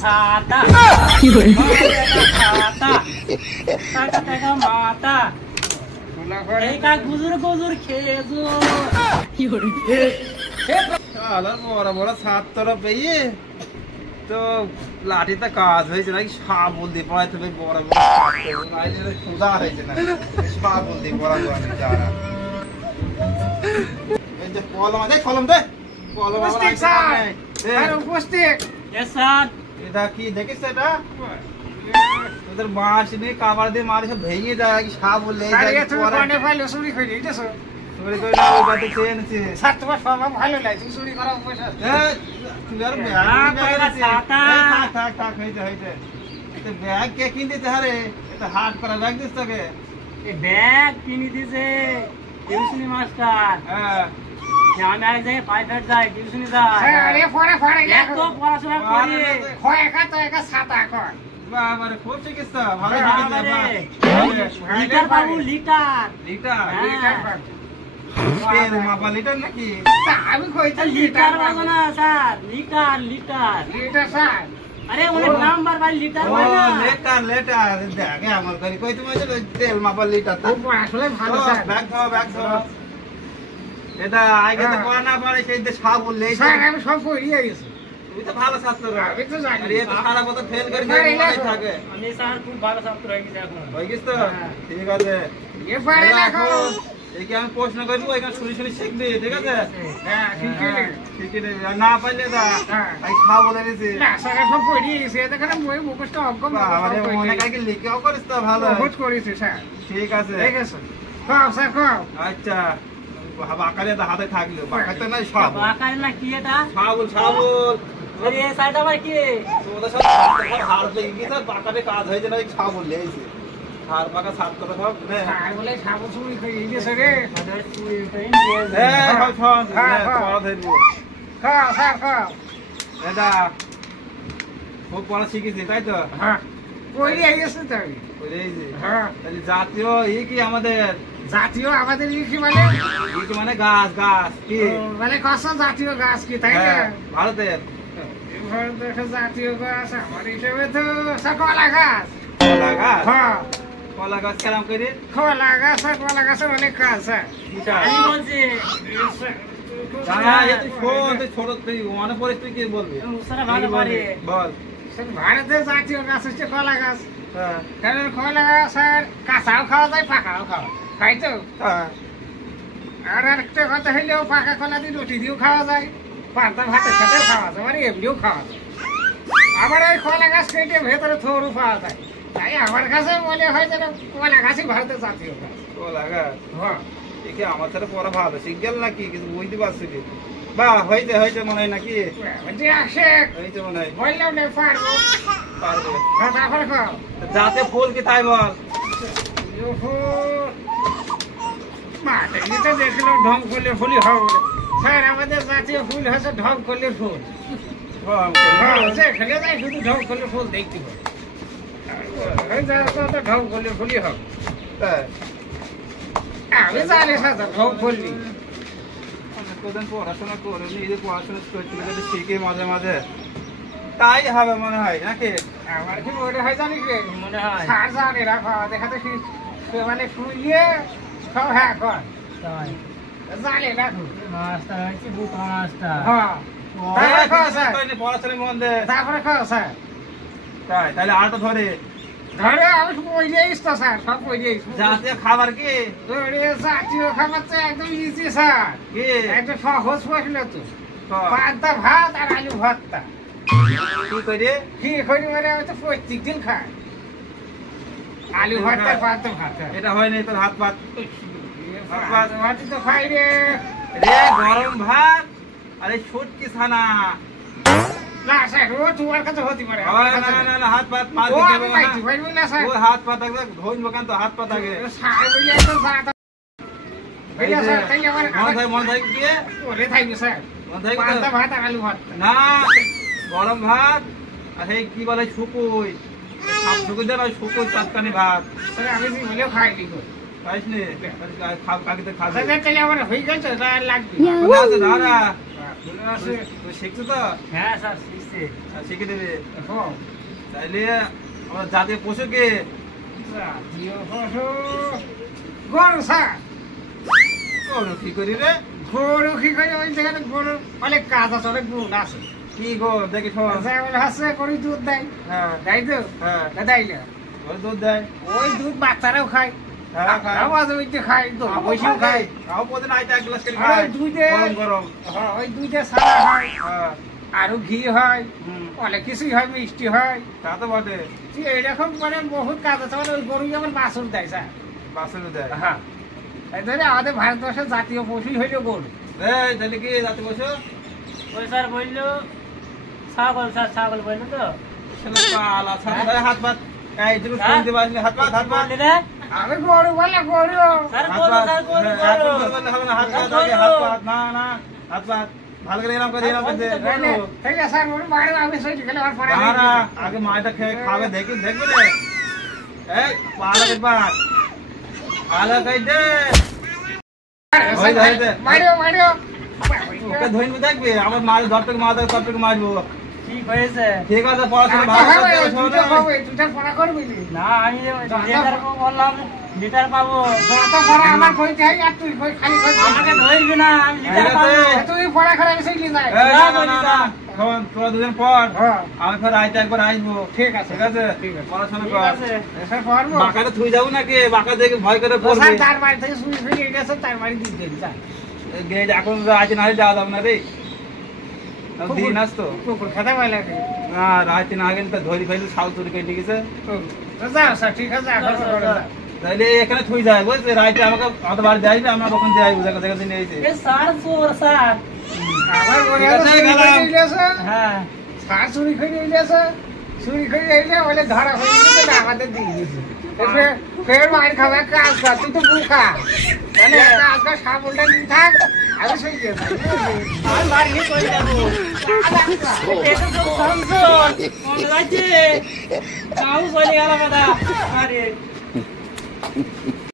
ছাতা ছাতা টাকা টাকা মাতা এই কা গুজুর গুজুর খেজো কি করে শালা বড় বড় ছাত্র পেয়ে তো লাঠিতে কাজ হয়েছে নাকি সাবল দিয়ে পড়াইতে হবে বড় বড় সোজা হয়েছে না সাবল দিয়ে পড়াবো আমি যারা এই যে কলম দে কলম দে কলম উপস্থিত স্যার স্যার উপস্থিত এ স্যার এটা কি দেখিস এটা তোদের বাঁশ নিয়ে কাবার দিয়ে মারে সব ভেঙে যায় কি সাবল লেগে স্যার যায় এত কোনে ফাইল চুরি করে দিতেছো চুরি করে না ওই বাতে চেয়ে এনেছে স্যার তোমার স্বভাব ভালো লাগে তুমি চুরি করার পয়সা তুই আর থাক হইতে হইতে ব্যাগ কে কিনতে হারে এটা হাট করা ব্যাগ দিস তোকে এই ব্যাগ কিনে দিছে টিউশনি মাস্টার হ্যাঁ আমি এক জায়গায় প্রাইভেট যাই টিউশনি যাই স্যার এ পড়ে পড়ে এত পড়াশোনা করি হয় একা তো একা ছাতা কর বাবারে খুব চিকিৎসা ভালো লিটার বাবু লিটার লিটার লিটার কর তেল মাপা লিটার নাকি তা আমি কইতে লিটার বাবু না sir litre litre litre sir আরে অনেক নাম্বার ভাই লিটার ভাই না লেটার লেটার দেখে আমার করি কই তুমি তেল মাপা লিটার ও আসলে ভালো স্যার ব্যাগ খাও এটা আগে তো করা না পারে সেই যে সাবল লেই স্যার আমি সব পড়িয়ে গেছি তুই তো ভালো ছাত্র আমি তো জানি আরে তো সারা বছর ফেল করে থাকে আমি স্যার খুব ভালো ছাত্র হয়ে গেছি এখন হয়ে গেছ তো ঠিক আছে এ পারে লেখো একে আমি প্রশ্ন করবো এখানে শুনি শুনি শিখবি ঠিক আছে হ্যাঁ ঠিক আছে ঠিক আছে আর না পারলে দা আমি খাওয়া বলে দিছি না স্যার সব পড়িয়ে গেছি দেখেন মই মুখস্থ অজ্ঞম অনেক আগে লিখেও করিস তো ভালো বহুত করেছি স্যার ঠিক আছে ঠিক আছে খাও স্যার খাও আচ্ছা বাকারে হাতে থাকলো বাকাতে নাই সব বাকারে না কি এটা ছাগল আরে এই সাইডটা ভাই কি তোদের সব হার লেগে গেছে বাকারে কাজ হয়েছে না ছাগল লেগেছে হার বাকা সাত করে সব নে স্যার বলে সাবু চুরি করে দিয়েছে রে খাও স্যার খাও এটা খুব পড়া শিখেছি তাই তো হ্যাঁ পড়িয়ে গেছে তো আমি হ্যাঁ তাহলে জাতীয় কি আমাদের জাতীয় আমাদের লিখি মানে কি মানে গাছ গাছ কি মানে কত জাতীয় গাছ কি তাই না ভারতের ভারতের জাতীয় গাছ আমার হিসেবে তো কলা গাছ কলা গাছ হ্যাঁ কলা গাছ কেরাম করে কলা গাছ আর কলা গাছের অনেক গাছ আমি বলছি ছোট তুই মনে পড়িস তুই কি বলবি মুসারা ভালো পারে বল ভারতের জাতীয় গাছ হচ্ছে কলা গাছ হ্যাঁ কারণ কলা গাছ আর কাঁচাও খাওয়া যায় পাকাও খাওয়া তাই তো হ্যাঁ আর একটা কথা হইলেও পাকা কলা দিয়ে রুটি দিয়েও খাওয়া যায় পান্তা ভাতের সাথেও খাওয়া যায় মানে এমনিও খাওয়া যায় আবার ওই কলা গাছ কেটে ভেতরে থরু পাওয়া যায় তাই আমার কাছে মনে হয় যেন কলা গাছই ভারতের জাতীয় গাছ কলা গাছ হ্যাঁ দেখি আমার সাথে পড়া ভালো শিখ গেল নাকি কিছু বুঝতে পারছি বা হয়েছে হয়েছে মনে হয় নাকি হয়েছে মনে হয় বললাম না পারবো পারবে তারপরে খাও যাতে ফুল কি তাই বল মাঠে তো দেখলো ঢং করলে ফুলই হবে স্যার আমাদের জাতীয় ফুল হচ্ছে ঢং করলে ফুল খেলে যায় শুধু ঢং করলে ফুল দেখতে হবে ঢং করলে ফুলই হবে আমি জানি সাথে ঢং করলি কদিন পড়াশোনা করে নিজে পড়াশোনা করতে যদি শিখে মাঝে মাঝে তাই হবে মনে হয় নাকি আমার কি মনে হয় জানিস রে মনে হয় স্যার জানি রাখা দেখাতে মানে শুইয়ে সব হ্যাঁ কর জানি রাখো মাস্টার হচ্ছে বুক মাস্টার হ্যাঁ তারপরে খাও স্যার পড়াশোনার মধ্যে তারপরে খাও স্যার তাই তাহলে আরটা ধরে ধরে আমি পড়িয়ে তো স্যার সব পড়িয়ে জাতীয় খাবার কি জাতীয় খাবার তো একদম ইজি স্যার কি একটা সহজ প্রশ্ন তো পান্তা ভাত আর আলু ভর্তা কি করে কি করি মানে আমি তো প্রত্যেক দিন খাই আলু ভর্তা পান্তা ভাত এটা হয় নাই তোর হাত পাত ভাত তো খাই রে রে গরম ভাত আরে ছুটকি ছানা না স্যার ও তোমার কাছে হতে পারে না হাত পাত মার ও দিতে আমি হবে খাইতে পারবো না স্যার ও হাত পাত একদম ধইন বকান তো হাত পাত আগে স্যার বলে তো জাত ভাইয়া স্যার তাই আমার মন থাকি কি ওরে থাকবে স্যার মন থাকি পান্তা ভাত আর আলু ভর্তা না গরম ভাত আর এই কি বলে শুকুই শুকুই দেন ওই শুকুই চাটকানি ভাত স্যার আমি বলেও খাই কি করে খাইস নি খাও কাকিতে খাবে স্যার তাহলে আমার হয়ে গেছে তার লাগবে দাদা তুই শিখছো তো? হ্যাঁ স্যার শিখছি। শিখে দেবে। হ্যাঁ তাইলে আমার জাতীয় পশু কে? জাতীয় পশু গরু স্যার। গরু কি করি রে? গরু কি করে ওই যেখানে গরুর অনেক কাজ আছে, অনেক গুণ আছে। কি গো দেখি শোন। যেমন হাসে গরু দুধ দেয়, হ্যাঁ তাই তো? হ্যাঁ দেয় না? ওই দুধ দেয়। ওই দুধ বাচ্চারাও খায়, হ্যাঁ খায়। আমরাও মাঝে মধ্যে খাই, গরু বসেও খায়। তাও প্রতিদিন আইটা এক গ্লাস করে আর খাই। ওই দুধে গরম গরম। হ্যাঁ, ওই দুধে ছানা হয়, হ্যাঁ আরো ঘি হয়, হুম, অনেক কিছুই হয়, মিষ্টি হয়। তা তো বটে। যে এরকম মানে বহুত কাজ আছে, মানে ওই গরু যেমন বাছুর দেয় স্যার। বাসনে দেয়। হ্যাঁ, এই ধরে আমাদের ভারতবর্ষের জাতীয় পশুই হইল গরু। এই তাহলে কি জাতীয় পশু? ওই স্যার বললো ছাগল, স্যার ছাগল বললো তো। শালা পালা ছাড়া হাত পাত। এই তুমি ফোন দিবা হাত পাত হাত পাত। বললি রে? আমি গরু বলে গরু। স্যার হাত বলো, পাত। স্যার বলো, হ্যাঁ, বলো। এখন বললে হবে না, হাত পাত আগে, হাত পাত। না না হাত পাত। ভালো করে এরকম করে এরকম করে দে। তাহলে ঠিক আছে স্যার, ওর মায়ের আমি সইতে গেলে আর পরে না না আগে মাটা খেয়ে খাবে দেখি দেখবে রে। এই পালা কে পাত। পালা কই দে। ওই ধরে দে। Mario Mario. ওকে ধইন দেখবি আমার মার ধরতে মারতে তরতে মারবো। ঠিক হয়েছে। ঠিক আছে পড়াশোনা ভালো করতে হবে তুই শোনো। তুই পড়া করবি নি? না আমি লিটার বললাম, লিটার পাবো। যত পড়া আমার কইতে হয় আর তুই কই খালি কই। আমাকে ধরবি না, আমি লিটার ঠিক পাবো। আছে। তুই পড়া করে আমি সইলি যাই। এই না না না শোন তোরা দুজন পড়। হ্যাঁ আমি ফের আইতে একবার আসবো। ঠিক আছে ঠিক আছে ঠিক আছে। পড়াশোনা ঠিক কর। আছে। এসে পড়বো। বাঁকাটা থুই যাবো নাকি? বাঁকা দেখে ভয় করে স্যার পড়বে। তার বাড়ি থেকে শুনে শুনে গেছে, তার বাড়ি দিয়ে দেন স্যার। গেট এখন রাতে না যাওয়া যাবে না রে। দিন আসতো কুকুর খেতে ভয় লাগে। না রাতে না গেলে তো ধরি ফেলি শাল চুরি কেটে গেছে। যাও স্যার ঠিক আছে, এখন করো। তাইলে এখানে থুই যায় বুঝলি? রাতে আমাকে আমাদের বাড়ি যাইবে, আমরা ওখানে যাই জায়গা জায়গা দিনে এসে। এ স্যার চোর স্যার। আমার মনে ঠিক আছে, হয় চুরি গেলাম। করে গেছে। হ্যাঁ স্যার চুরি করে গেছে, চুরি করে এলে বলে ধরা হয়ে গেছে না, আমাদের দিয়ে দিয়েছে। ফের মার খাবে, কাজ কর, তুই তো বুকা তাহলে কাজ কর, সাবলটা নিয়ে থাক, আমি সই দিয়ে আমি বাড়ি নিয়ে চলে যাবো। এটা তো সংসদ মনে লাগছে, তাও চলে গেল কথা। আরে